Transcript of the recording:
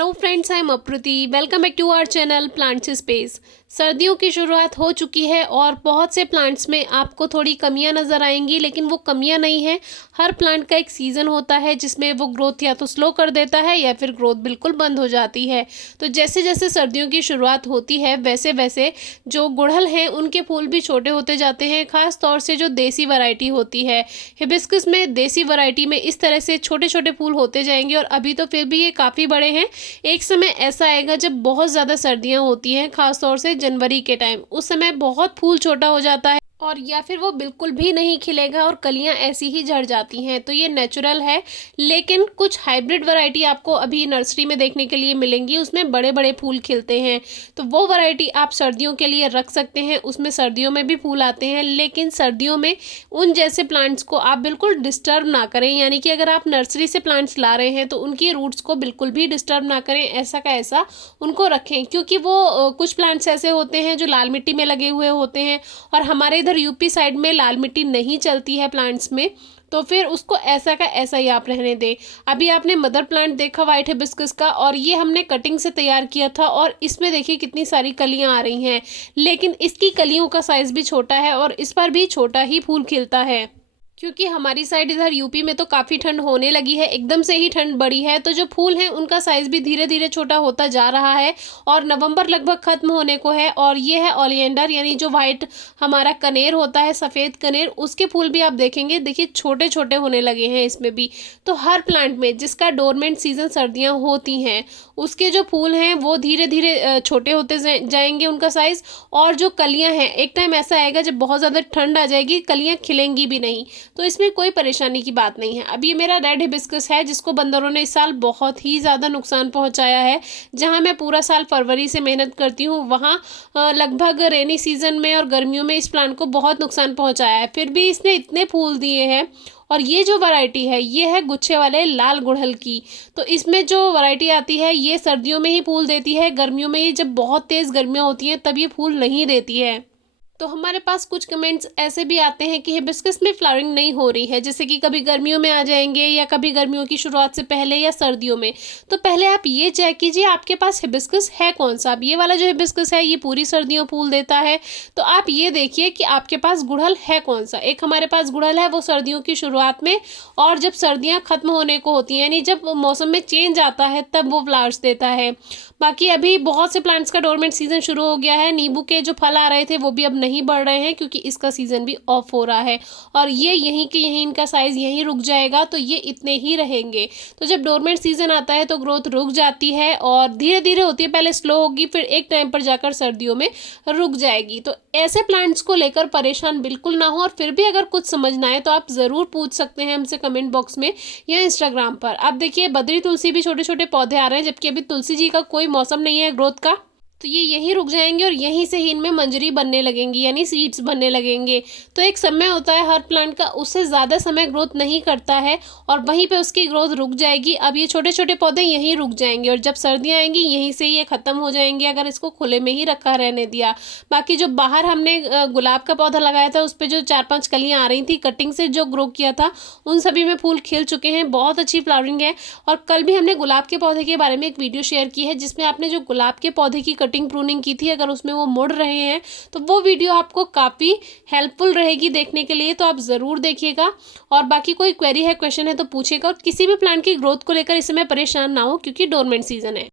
Hello friends, I am Apruti. Welcome back to our channel plants space. सर्दियों की शुरुआत हो चुकी है और बहुत से प्लांट्स में आपको थोड़ी कमियां नज़र आएंगी, लेकिन वो कमियां नहीं है। हर प्लांट का एक सीज़न होता है जिसमें वो ग्रोथ या तो स्लो कर देता है या फिर ग्रोथ बिल्कुल बंद हो जाती है। तो जैसे जैसे सर्दियों की शुरुआत होती है वैसे वैसे जो गुड़हल हैं उनके फूल भी छोटे होते जाते हैं। ख़ास तौर से जो देसी वैरायटी होती है हिबिस्कस में, देसी वैरायटी में इस तरह से छोटे छोटे फूल होते जाएंगे और अभी तो फिर भी ये काफ़ी बड़े हैं। एक समय ऐसा आएगा जब बहुत ज़्यादा सर्दियां होती हैं, खास तौर से जनवरी के टाइम। उस समय बहुत फूल छोटा हो जाता है और या फिर वो बिल्कुल भी नहीं खिलेगा और कलियां ऐसी ही झड़ जाती हैं। तो ये नेचुरल है, लेकिन कुछ हाइब्रिड वैरायटी आपको अभी नर्सरी में देखने के लिए मिलेंगी। उसमें बड़े बड़े फूल खिलते हैं, तो वो वैरायटी आप सर्दियों के लिए रख सकते हैं। उसमें सर्दियों में भी फूल आते हैं, लेकिन सर्दियों में उन जैसे प्लांट्स को आप बिल्कुल डिस्टर्ब ना करें। यानी कि अगर आप नर्सरी से प्लांट्स ला रहे हैं तो उनकी रूट्स को बिल्कुल भी डिस्टर्ब ना करें, ऐसा का ऐसा उनको रखें। क्योंकि वो कुछ प्लांट्स ऐसे होते हैं जो लाल मिट्टी में लगे हुए होते हैं और हमारे इधर यूपी साइड में लाल मिट्टी नहीं चलती है प्लांट्स में, तो फिर उसको ऐसा का ऐसा ही आप रहने दें। अभी आपने मदर प्लांट देखा वाइट हिबिस्कस का, और ये हमने कटिंग से तैयार किया था और इसमें देखिए कितनी सारी कलियां आ रही हैं, लेकिन इसकी कलियों का साइज़ भी छोटा है और इस पर भी छोटा ही फूल खिलता है। क्योंकि हमारी साइड इधर यूपी में तो काफ़ी ठंड होने लगी है, एकदम से ही ठंड बढ़ी है, तो जो फूल हैं उनका साइज़ भी धीरे धीरे छोटा होता जा रहा है और नवंबर लगभग ख़त्म होने को है। और ये है ओलिएंडर, यानी जो वाइट हमारा कनेर होता है, सफ़ेद कनेर, उसके फूल भी आप देखेंगे, देखिए छोटे छोटे होने लगे हैं इसमें भी। तो हर प्लांट में जिसका डोरमेंट सीज़न सर्दियाँ होती हैं उसके जो फूल हैं वो धीरे धीरे छोटे होते जाएंगे उनका साइज़। और जो कलियाँ हैं, एक टाइम ऐसा आएगा जब बहुत ज़्यादा ठंड आ जाएगी, कलियाँ खिलेंगी भी नहीं, तो इसमें कोई परेशानी की बात नहीं है। अब ये मेरा रेड हिबिस्कस है जिसको बंदरों ने इस साल बहुत ही ज़्यादा नुकसान पहुंचाया है। जहां मैं पूरा साल फरवरी से मेहनत करती हूं, वहां लगभग रेनी सीजन में और गर्मियों में इस प्लांट को बहुत नुकसान पहुंचाया है, फिर भी इसने इतने फूल दिए हैं। और ये जो वैरायटी है ये है गुच्छे वाले लाल गुड़हल की। तो इसमें जो वैरायटी आती है ये सर्दियों में ही फूल देती है, गर्मियों में ही जब बहुत तेज़ गर्मियाँ होती हैं तब ये फूल नहीं देती है। तो हमारे पास कुछ कमेंट्स ऐसे भी आते हैं कि हिबिस्कस में फ्लावरिंग नहीं हो रही है, जैसे कि कभी गर्मियों में आ जाएंगे या कभी गर्मियों की शुरुआत से पहले या सर्दियों में। तो पहले आप ये चेक कीजिए आपके पास हिबिस्कस है कौन सा। अब ये वाला जो हिबिस्कस है ये पूरी सर्दियों फूल देता है, तो आप ये देखिए कि आपके पास गुड़हल है कौन सा। एक हमारे पास गुड़हल है वो सर्दियों की शुरुआत में, और जब सर्दियाँ खत्म होने को होती हैं यानी जब मौसम में चेंज आता है तब वो फ्लावर्स देता है। बाकी अभी बहुत से प्लांट्स का डोरमेंट सीजन शुरू हो गया है। नींबू के जो फल आ रहे थे वो भी अब नहीं बढ़ रहे हैं क्योंकि इसका सीजन भी ऑफ हो रहा है, और ये यहीं के यहीं इनका साइज यहीं रुक जाएगा, तो ये इतने ही रहेंगे। तो जब डोरमेंट सीजन आता है तो ग्रोथ रुक जाती है और धीरे धीरे होती है, पहले स्लो होगी फिर एक टाइम पर जाकर सर्दियों में रुक जाएगी। तो ऐसे प्लांट्स को लेकर परेशान बिल्कुल ना हो, और फिर भी अगर कुछ समझना है तो आप ज़रूर पूछ सकते हैं हमसे कमेंट बॉक्स में या इंस्टाग्राम पर। आप देखिए बद्री तुलसी भी छोटे छोटे पौधे आ रहे हैं, जबकि अभी तुलसी जी का कोई मौसम नहीं है ग्रोथ का, तो ये यहीं रुक जाएंगे और यहीं से ही इनमें मंजरी बनने लगेंगी, यानी सीड्स बनने लगेंगे। तो एक समय होता है हर प्लांट का, उससे ज़्यादा समय ग्रोथ नहीं करता है और वहीं पे उसकी ग्रोथ रुक जाएगी। अब ये छोटे छोटे पौधे यहीं रुक जाएंगे और जब सर्दियाँ आएंगी यहीं से ये ख़त्म हो जाएंगे अगर इसको खुले में ही रखा रहने दिया। बाकी जो बाहर हमने गुलाब का पौधा लगाया था उस पर जो 4-5 कलियाँ आ रही थी कटिंग से जो ग्रो किया था, उन सभी में फूल खिल चुके हैं, बहुत अच्छी फ्लावरिंग है। और कल भी हमने गुलाब के पौधे के बारे में एक वीडियो शेयर की है जिसमें आपने जो गुलाब के पौधे की कटिंग प्रूनिंग की थी, अगर उसमें वो मुड़ रहे हैं तो वो वीडियो आपको काफ़ी हेल्पफुल रहेगी देखने के लिए, तो आप ज़रूर देखिएगा। और बाकी कोई क्वेरी है, क्वेश्चन है तो पूछेगा, और किसी भी प्लांट की ग्रोथ को लेकर इस समय परेशान ना हो क्योंकि डोरमेंट सीजन है।